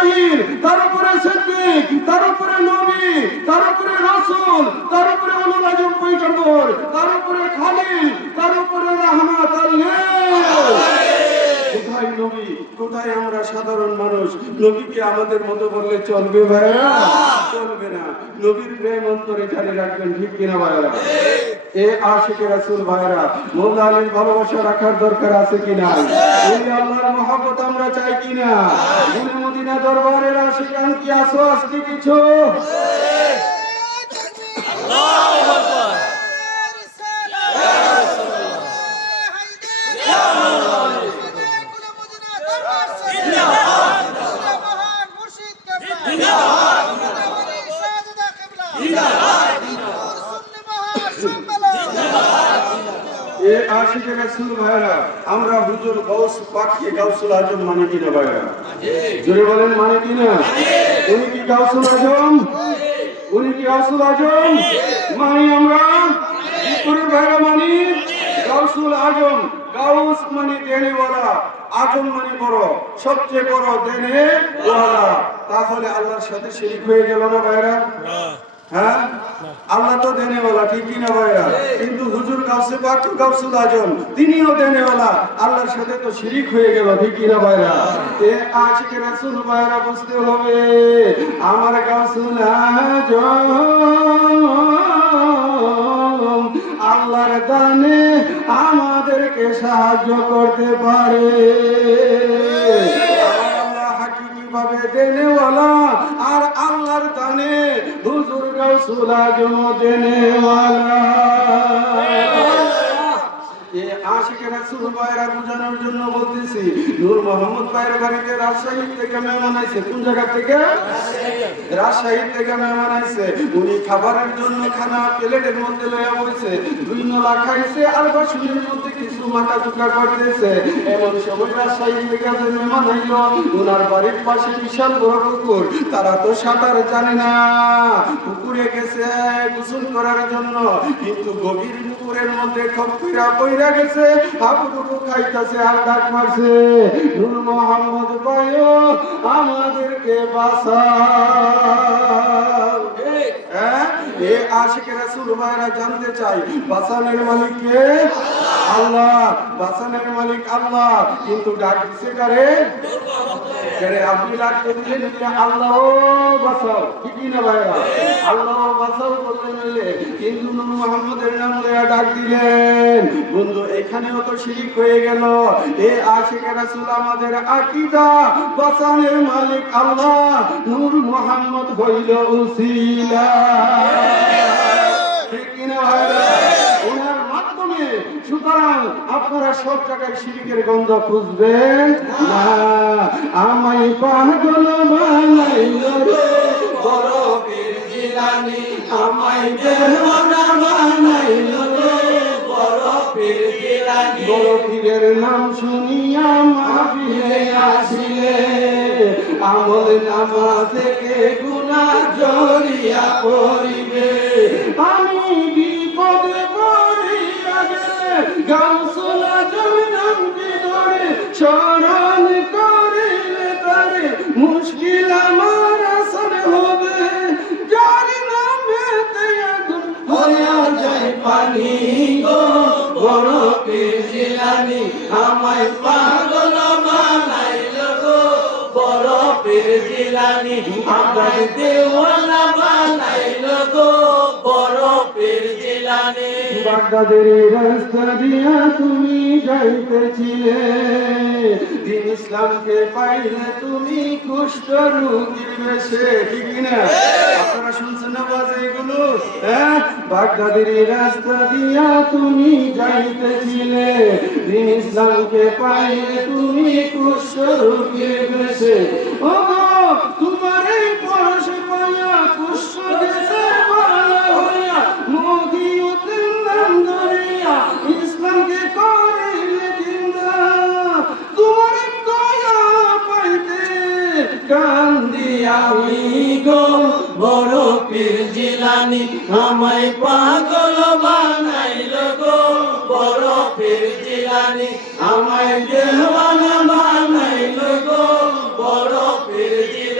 শাহিদ, তার উপরে সিদ্দিক, তার উপরে নবী, তার উপরে রাসূল, তার উপরে উলুল আজম পয়গম্বর, তার উপরে খালিল, তার উপরে রাহমাতুল কোথায় নবী, কোথায় আমরা সাধারণ মানুষ? নবীকে আমাদের মতো বললে চলবে ভাইরা? চলবে না। নবীর প্রেম অন্তরে জারি রাখবেন, ঠিক কিনা ভাইরা? এ আশিকে রাসূল ভাইরা, মওলা আলীর ভালোবাসা রাখার দরকার আছে কিনা? ওই আল্লাহর মহব্বত আমরা চাই কিনা? গুনে মদিনা দরবারের আশিকান কি আসো আজকে কিছু? আল্লাহু আকবার। আশিকে রাসূল ভাইরা, আমরা হুজুর গাউস পাককে গাউসুল আজম মানে কিনা ভাইরা? জোরে বলেন মানে কিনা? উনি কি গাউসুল আজম? উনি কি গাউসুল আজম? মানি আমরা করে ভাইরা, মানি গাউসুল আজম। গাউস মানে দেনেওয়ালা, আজম মানে বড়, সবচেয়ে বড় দেনেওয়ালা। তাহলে আল্লাহর সাথে শিরিক হয়ে গেল না ভাইরা? হ্যাঁ, আল্লাহ তো দেনেওয়ালা, ঠিক কিনা ভাইরা? কিন্তু হুজুর গাউসে পাক গাউসুল আজম, তিনিও দেনেওয়ালা, আল্লাহর সাথে তো শিরিক হয়ে গেল, ঠিক কিনা ভাইরা? এ আশিকে রাসূল ভাইরা, বুঝতে হবে আমার গাউসুল আজম আল্লাহর দানে আমাদেরকে সাহায্য করতে পারে। আল্লাহ হাকিকি ভাবে দেনেওয়ালা, আর আল্লাহর দানে হুজুর গাউসুল আজম দেনেওয়ালা। আশিকে রাসূল ভাইরা বোঝানোর জন্য বলতেছি, নূর মোহাম্মদ ভাইয়ের বাড়িতে রাজশাহী থেকে মেহমান আইছে। কোন জায়গা থেকে? রাজশাহী থেকে মেহমান আইছে। উনি খাবারের জন্য খানা প্লেটের মধ্যে লইয়া বইছে, 2 নলা খাইছে, আর বাসনের মধ্যে কিছু মাথা চুকা করতেছে। এমন সময় রাজশাহী থেকে যে মেহমান আইল, ওনার বাড়ির পাশে বিশাল বড় পুকুর। তারা তো সাঁতার জানে না, পুকুরে গেছে গোসল করার জন্য, কিন্তু গভীর পুকুরের মধ্যে খপ কইরা পইরা গেছে, হাবুডুবু খাইতেছে আর ডাক মারছে, নূর মোহাম্মদ ভাইও আমাদেরকে বাঁচাও। এ আশিকে রাসূল ভাইরা জানতে চাই, বাঁচানোর মালিক কে? আল্লাহ। বাঁচানোর মালিক আল্লাহ, কিন্তু ডাক দিছে কারে? আপনি ডাকতে দিলেন আল্লাহ বাঁচাও, ঠিক না ভাইরা? আল্লাহ বাঁচাও বলতে নিলে, কিন্তু নূর মোহাম্মদের নাম লইয়া ডাক দিলেন। বন্ধু, এখানেও তো শিরিক হয়ে গেল। এ আশিকে রাসূল আমাদের আকীদা, বাঁচানোর মালিক আল্লাহ, নূর মোহাম্মদ হইল উসিলা, ঠিক কিনা ভাইরা? ওনার মাধ্যমে। সুতরাং আপনারা সব জায়গায় শিরিকের গন্ধ খুঁজবেন না। আমায় পাগল বানাইল রে বড় পীর জিলানী, আমায় দেওয়ানা বানাইল রে বড় পীর জিলানী। বড় পীরের নাম শুনিয়া মাহফিলে আসিলে, আমল নামা থেকে গুনাহ ঝরিয়া পড়িবে। আমি বিপদে পড়িয়া গেলে গাউসুল আজম নামটি ধরে স্মরণ করিলে তারে, মুশকিল আমার আসান হবে। যার নামেতে আগুন হইয়া যায় পানি গো, বড় পীর জিলানী আমায় পাগল বানাইল গো, বড় পীর জিলানী আমায় দেওয়ানা বানাইল গো, বড় পীর জিলানী। বাগদাদের রাস্তা দিয়া তুমি যাইতেছিলে, দিন ইসলামকে পাইলে তুমি কুষ্ঠ রোগীর বেশে, ঠিক না? আপনারা শুনছেন না বাজে এগুলো? হ্যাঁ, বাগদাদের রাস্তা দিয়া তুমি যাইতেছিলে, দিন ইসলামকে পাইলে তুমি কুষ্ঠ রোগীর বেশে। ও তোমার এই পরশে পাইয়া কুষ্ঠ গেছে ভালো হইয়া, মদিয়তের নাম ধরিয়া ইসলামকে করিলে জিন্দা। তোমার দয়া পাইতে কান্দি আমি গো, বড় পীর জিলানী আমায় পাগল বানাইল গো, বড় পীর জিলানী আমায় দেওয়ানা বানাইল গো, বড় পীর জিলানী।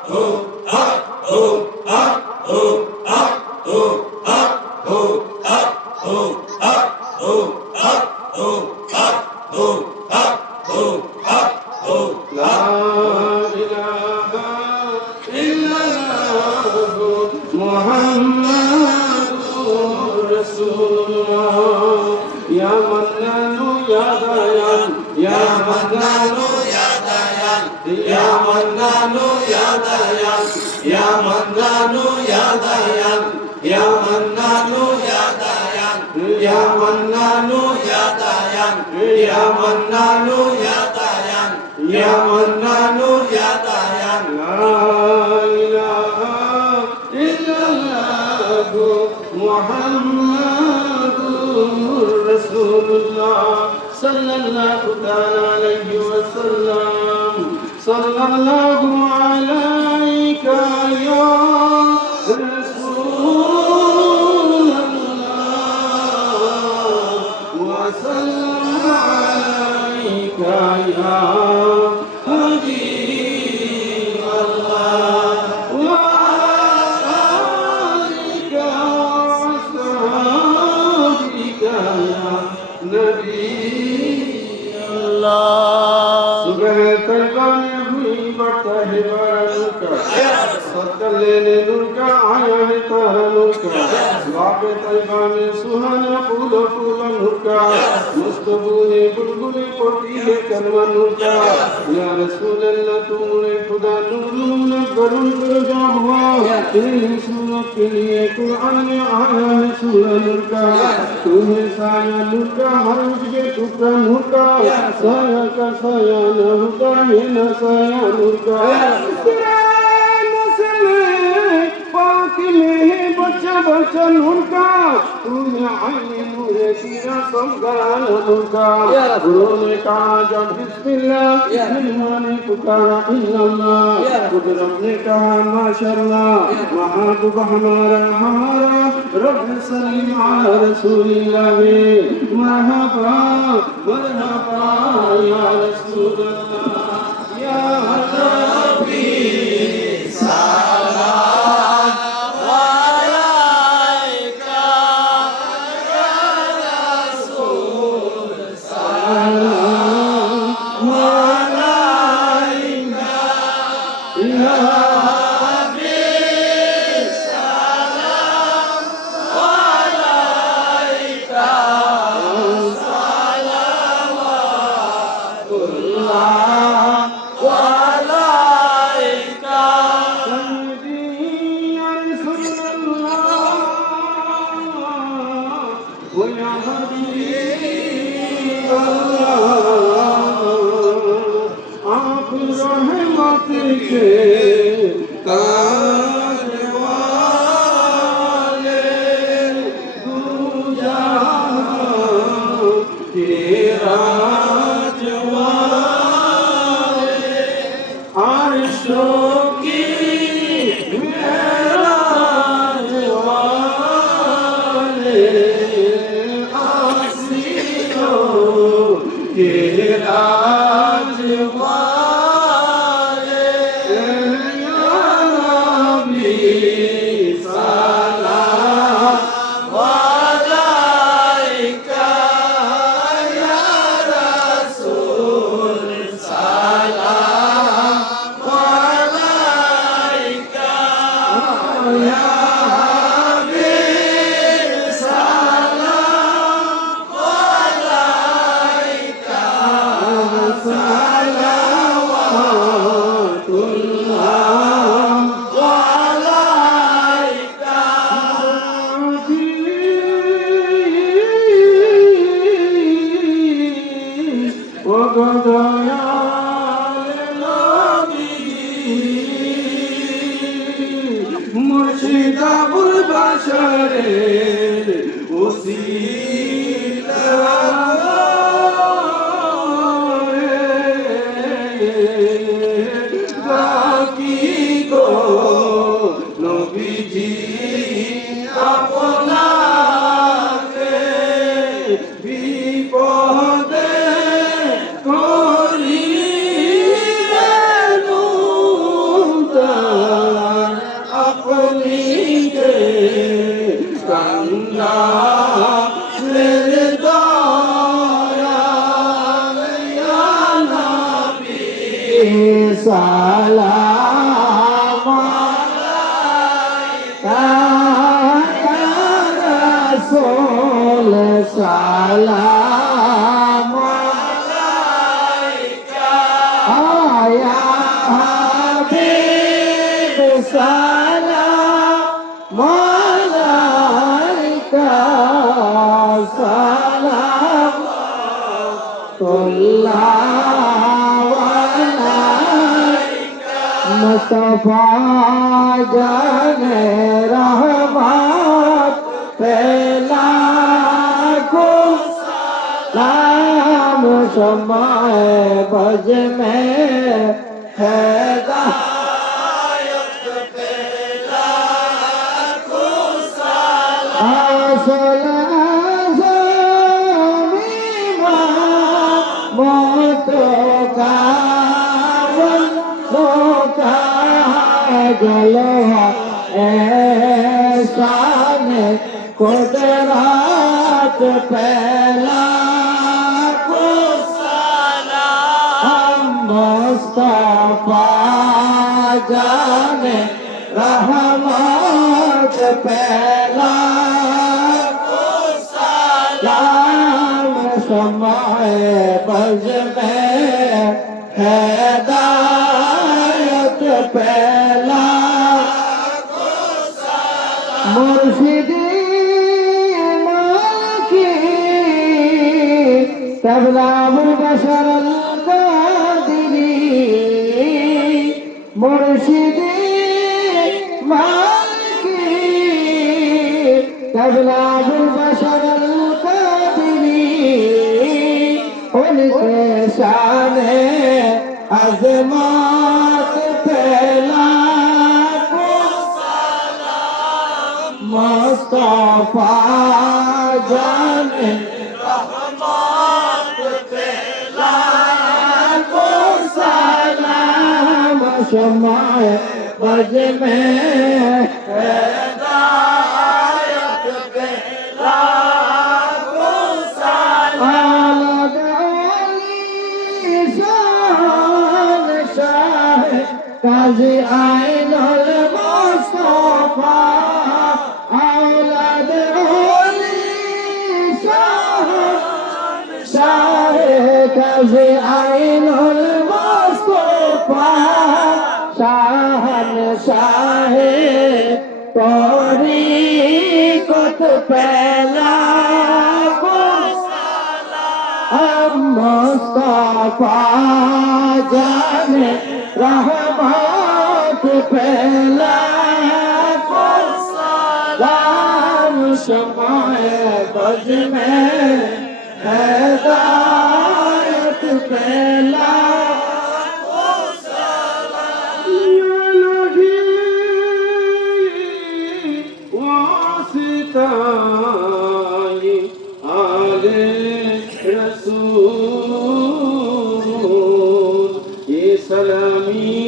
লা ইলাহা ইল্লাল্লাহ মুহাম্মাদুর রাসূলুল্লাহ ইয়া মান্নানু ইয়া দায়ান ইয়া মান্নানু ইয়া দায়ান ইয়া মান্নানু ইয়া দায়ান ইয়া মান্নানু ইয়া দায়ান ইয়া মান্নানু ইয়া দায়ান ইয়া মান্নানু ইয়া দায়ান ইয়া মান্নানু ইয়া দায়ান ইয়া মান্নানু ইয়া দায়ান লা ইলাহা ইল্লাল্লাহ মুহাম্মাদুর রাসূলুল্লাহ সাল্লাল্লাহু তাআলা আলাইহি ওয়াসাল্লাম সাল্লাল্লাহু আলাইকা ইয়া وسلم عليك يا حبيب الله وعلى آلك وصحبك يا نبي الله سبحان تلقاني हुई बढ़ता है नूर का सत्तर लेने नूर का आया है तारा नूर का बाबे तैबा में सुहाना फूल फूल नूर का मुस्तबूने बुलबुले पड़ती है करवा नूर का या रसूल अल्लाह तुमने खुदा नूर नूर करुण कर जा हुआ तेरी सूरत के लिए कुरान में आया है सूरह नूर का तुम्हें साया नूर का हर जगह टुकड़ा नूर का साया न होता है न साया नूर का पाक में है बच्चा बच्चा नूर का तुम्हें आईने नूर तेरा संगरान नूर का गुरु ने कहा जब बिस्मिल्लाह मेहमान ने पुकारा इल्लल्लाह कुदरत ने कहा माशाअल्लाह महबूब हमारा रब सल्ली अला रसूलिल्लाह मरहबा मरहबा या रसूलल्लाह या नबी মুর্শিদাবুল বাশারের ওসিলা বাকি গো নবীজি আপনাকে বিপদে সালাম আলাইকা ইয়া রাসূল সালাম আলাইকা ইয়া হাবিব সালাম আলাইকা সালাম मुस्तफा जाने रहमत पहला को सलाम समय बज में हैदायत पहला को जलवा एहसान कुदरत पहला को सलाम मुस्तफा जाने रहमत पहला को सलाम समय बज में हैदायत पहला मुर्शिदी माकी तबलाबुल बशर अल-कादिरी मुर्शिदी माकी तबलाबुल बशर अल-कादिरी उनके शाने अज़मत पहला मुस्तफा जाने रहमत पहला को सलाम शमाए बज में हैदायत पहला को सलाम शान शाह काजी आइनुल मुस्तफा काज़ी आइनुल मुस्तफा शाहन शाहे तौरीक़त पहला को सलाम मुस्तफा जाने रहमत पहला को सलाम शमाए बज में हैदायत पहला को सलाम या नबी वासिताई आले रसूल ये सलामी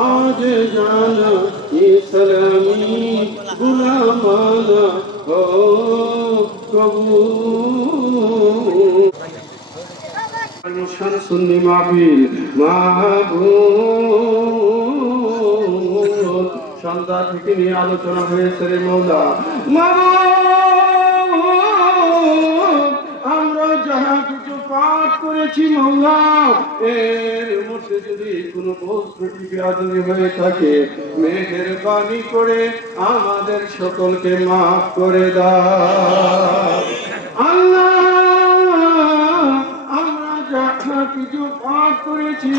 आज जाना ये सलामी गुलामाना हो कबूल অনুষ্ঠান সুন্নি মাহফিল মাহবুব সন্ধ্যা থেকে নিয়ে আলোচনা হয়েছে রে মওলা আমরা যাহা কিছু পাঠ করেছি মওলা এর মধ্যে যদি কোনো ভুল ত্রুটি বিয়াদবি হয়ে থাকে মেহেরবানি করে আমাদের সকলকে মাফ করে দাও আল্লাহ কিছু পাঠ করেছি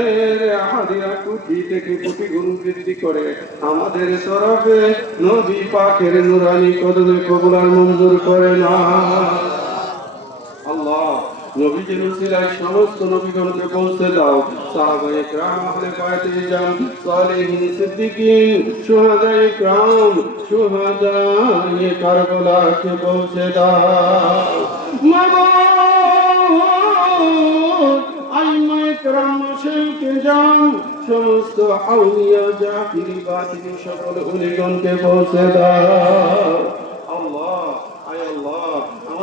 এর হাদিয়া কোটি থেকে কোটি গুণ বৃদ্ধি করে আমাদের তরফে নবী পাকের নূরানি কদমে কবুল আর মঞ্জুর করে না আল্লাহ নবীজির উসিলায় সমস্ত নবীগণকে পৌঁছে দাও সাহাবায়ে কিরাম আহলে বায়তে ইজাম সালেহিন সিদ্দিকিন শুহাদায়ে কিরাম শুহাদায়ে কারবালাকে পৌঁছে দাও সমস্ত আউলিয়া জাকিরি বাতিনি সকল উলিগণকে পৌঁছে দাও আল্লাহ আয় আল্লাহ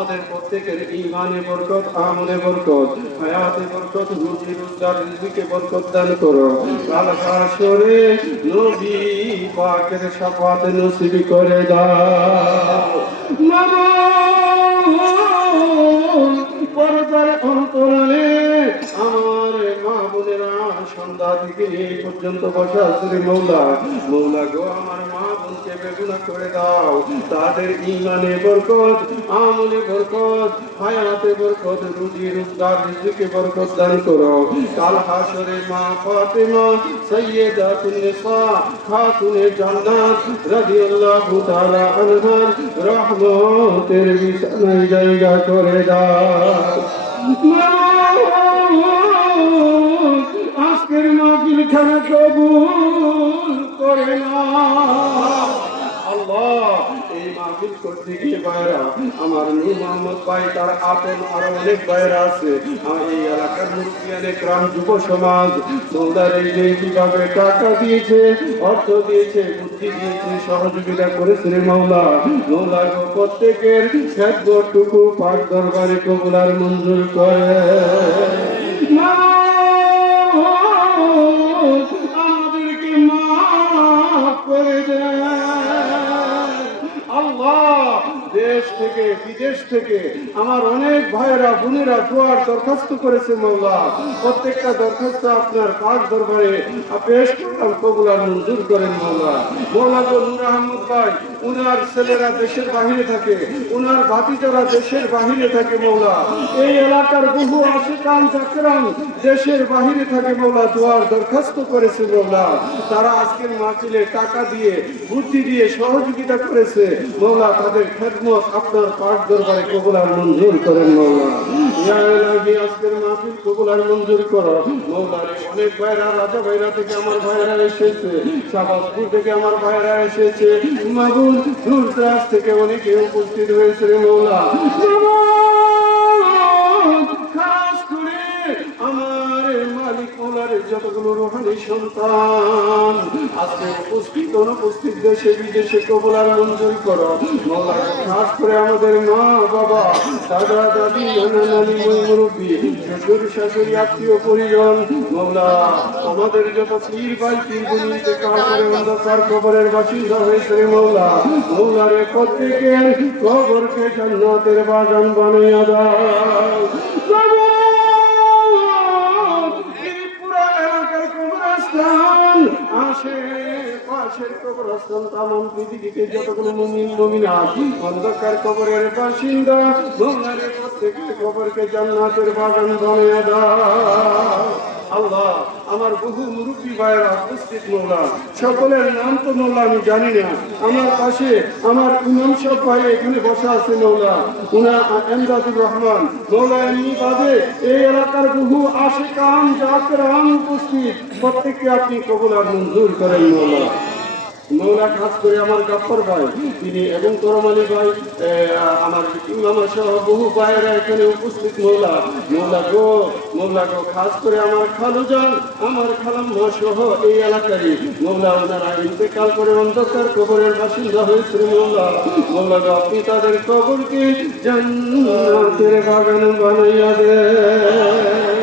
আমাদের প্রত্যেকের ঈমানে বরকত, আমলে বরকত, হায়াতে বরকত, রুজি রোজগার রিজিকে বরকত দান করো। কাল হাশরে নবী পাকের শাফাত নসিব করে দাও। মাবুদ পরদার অন্তরালে আমার মা বোনেরা সন্ধ্যা থেকে এই পর্যন্ত বসা আছে মৌলা। মৌলা গো আমার মা বোনকে বেগুনা করে দাও, তাদের ঈমানে বরকত, আমলে বরকত, হায়াতে বরকত, রুজি রোজগার রিজিকে বরকত দান করো। কাল হাশরে মা ফাতেমা সাইয়্যিদাতুন নিসা খাতুনে জান্নাত রাদিয়াল্লাহু তাআলা আনহার রহমতের বিছানায় জায়গা করে দাও। আজকের মাহফিল খানা কবুল করে নাও আল্লাহ। এই মাহফিল করতে গিয়ে ভাইরা আমার নূর মোহাম্মদ ভাই, তার আপন আরো অনেক ভাইরা আছে, আমার এই এলাকার মুরব্বিয়ানে গ্রাম যুব সমাজ মৌলার এই যে কিভাবে টাকা দিয়েছে, অর্থ দিয়েছে, বুদ্ধি দিয়েছে, সহযোগিতা করেছে রে মৌলা। মৌলা গো প্রত্যেকের খেদমতটুকু পাক দরবারে কবুল আর মঞ্জুর করে। আমাদেরকে মাফ করে দেন আল্লাহ। দেশ থেকে বিদেশ থেকে আমার অনেক ভাইয়েরা বোনেরা দোয়ার দরখাস্ত করেছে মৌলা। প্রত্যেকটা দরখাস্ত আপনার পাক দরবারে পেশ করলাম, কবুল আর মঞ্জুর করেন মৌলা। মৌলা গো নূর আহমদ ভাই, উনার ছেলেরা দেশের বাহিরে থাকে, উনার ভাতিজারা দেশের বাহিরে থাকে মৌলা। এই এলাকার বহু আশিকান জাকরান দেশের বাহিরে থাকে মৌলা, দোয়ার দরখাস্ত করেছে মৌলা। তারা আজকের মাহফিলে টাকা দিয়ে, বুদ্ধি দিয়ে সহযোগিতা করেছে মৌলা। তাদের খেদমত আপনার পাক দরবারে কবুল আর মঞ্জুর করেন মৌলা। ইয়া ইলাহি আজকের মাহফিল কবুল আর মঞ্জুর করো মৌলা রে। অনেক ভাইরা রাজা ভাইরা থেকে আমার ভাইরা এসেছে, শাহবাজপুর থেকে আমার ভাইরা এসেছে, মাহবুব দূর দরাজ থেকে অনেকে উপস্থিত হয়েছে রে মৌলা। খাস করে আমার মালিক মৌলার যতগুলো রোহানি সন্তান আজকে উপস্থিত অনুপস্থিত দেশে বিদেশে কবুল আর মঞ্জুর করো মৌলা। খাস করে আমাদের মা বাবা, দাদা দাদি, নানা নানি, মুরব্বী, শ্বশুর শাশুড়ি, আত্মীয় পরিজন মৌলা। আমাদের যত পীর ভাই পীর বোনকে কাল করে অন্ধকার কবরের বাসিন্দা হয়েছে মৌলা। মৌলারে প্রত্যেকের কবরকে জান্নাতের বাগান বানাইয়া দাও। আশেপাশের কবরস্থান তামাম পৃথিবীতে যতগুলো মুমিন মুমিনাত অন্ধকার কবরের বাসিন্দা মৌলারে প্রত্যেকের কবরকে জান্নাতের বাগান বানাইয়া দাও আল্লাহ। আমার বহু মুরব্বী ভাইয়েরা উপস্থিত মৌলা, সকলের নাম তো মৌলা আমি জানি না। আমার পাশে আমার ইমাম সাহেব ভাই এখানে বসা আছে মৌলা, উনার এমদাদুর রহমান মৌলা। এমনি বাদে এই এলাকার বহু আশিকান জাকরান উপস্থিত, প্রত্যেককে আপনি কবুল আর মঞ্জুর করেন মৌলা। মৌলা খাস করে আমার গাফর ভাই তিনি এবং করমালি ভাই, আমার ইমামা সহ বহু ভাইয়েরা এখানে উপস্থিত মৌলা। মৌলা গো খাস করে আমার খালুজান, আমার খালাম্মা সহ এই এলাকারই মৌলা, ওনারা ইন্তেকাল করে অন্ধকার কবরের বাসিন্দা হয়েছে মৌলা। মৌলা গো আপনি তাদের কবরকে জান্নাতের বাগান বানাইয়া দেন।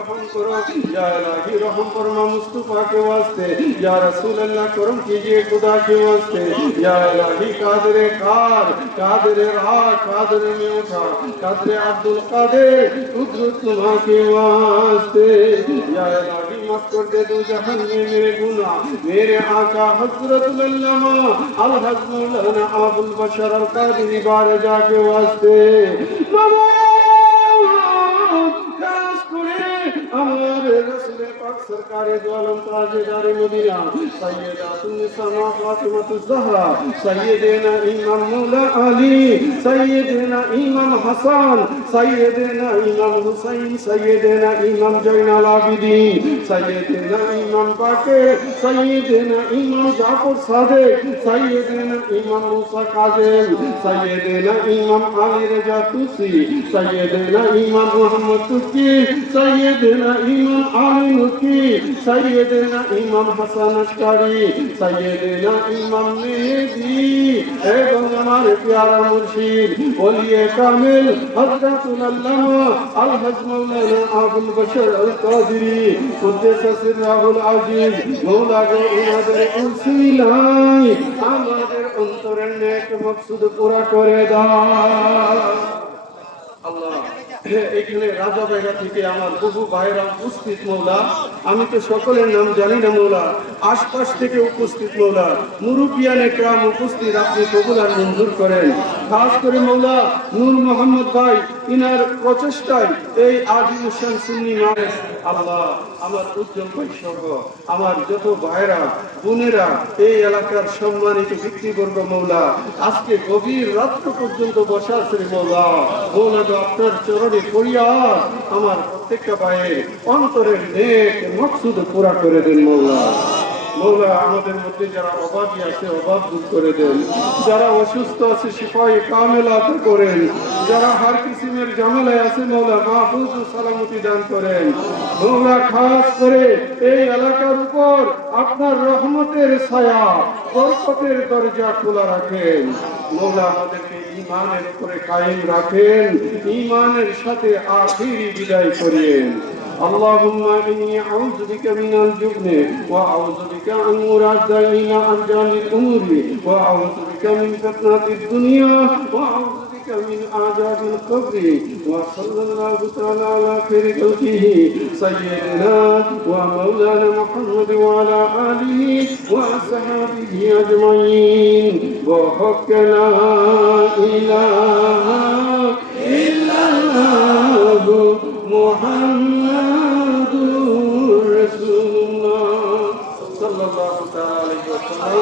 रहम करो या इलाही रहम फरमा मुस्तफा के वास्ते या रसूल अल्लाह करम कीजिए खुदा के वास्ते या इलाही कादरे कार कादरे राह कादरे में उठा कादरे अब्दुल कादिर कुदरत तुम्हां के वास्ते या इलाही माफ कर दे दो जहान में मेरे गुनाह मेरे आका हजरत अल्लामा अल हजमुल अबुल बशर अल कादिरी बारजा के वास्ते हमारे रसूल पाक सरकारे दो आलम ताजदारे मदीना सय्यदातुन निसा फातिमातुज ज़हरा सय्यदना इमाम मौला अली सय्यदना इमाम हसन सय्यदना इमाम हुसैन सय्यदना इमाम जैनुल आबिदीन सय्यदना इमाम बाकर सय्यदना इमाम जाफर सादिक सय्यदना इमाम मूसा काज़िम सय्यदना इमाम अली रजा तुसी सय्यदना इमाम मोहम्मद तुकी सय्यदना इमाम आली नुकी মুফতি সাইয়েদেনা ইমাম হাসান আশকারি, সাইয়েদেনা ইমাম মেহেদী এবং আমার প্যারা মুর্শিদ ওলিয়ে কামিল হযরতুল আল্লামা আলহাজ মাওলানা আবুল বশর আল কাদেরী কুদ্দুস সিররাহুল আজিজ মওলা গো ওনাদের উসিলায় আমাদের অন্তরের নেক মাকসুদ পুরা করে দাও আল্লাহ। এখানে রাজাবাইরা থেকে আমার বহু ভাইরা উপস্থিত মৌলা, আমি তো সকলের নাম জানি না মৌলা, আশপাশ থেকে উপস্থিত মৌলা, মুরুবিয়ান একরাম উপস্থিত, আপনি কবুল আর মঞ্জুর করেন। খাস করে মৌলা নূর মোহাম্মদ ভাই, ইনার প্রচেষ্টায় এই আজিমুসান সুন্নি মাদ্রাস আল্লাহ আমার উজ্জ্বল বৈষ্ণব, আমার যত ভাইরা বোনেরা এই এলাকার সম্মানিত ব্যক্তিবর্গ মৌলা, আজকে গভীর রাত্র পর্যন্ত বসা আছে মৌলা। মৌলা তো আপনার চরণে ফরিয়াদ আমার প্রত্যেকটা ভাইয়ের অন্তরের নেক মকসুদ পুরা করে দেন মৌলা। মৌলা আমাদের মধ্যে যারা অভাবী আছে অভাব দূর করে দেন, যারা অসুস্থ আছে শিফায়ে কামেলা আতা করেন, যারা হার কিসিমের ঝামেলায় আছে মৌলা মাহফুজ ও সালামতি দান করেন। মৌলা খাস করে এই এলাকার উপর আপনার রহমতের ছায়া বরকতের দরজা খোলা রাখেন মৌলা। আমাদেরকে ঈমানের উপরে কায়েম রাখেন, ঈমানের সাথে আখিরি বিদায় করিয়েন। اللهم إني أعوذ بك من الجبن وأعوذ بك أن أرد إلى أرجال الأمور وأعوذ بك من فتنة الدنيا وأعوذ بك من عذاب القبر وصلى الله تعالى على خير خلقه سيدنا ومولانا محمد وعلى آله وأصحابه أجمعين وحق لا إله إلا الله محمد رسول الله صلى الله عليه وسلم।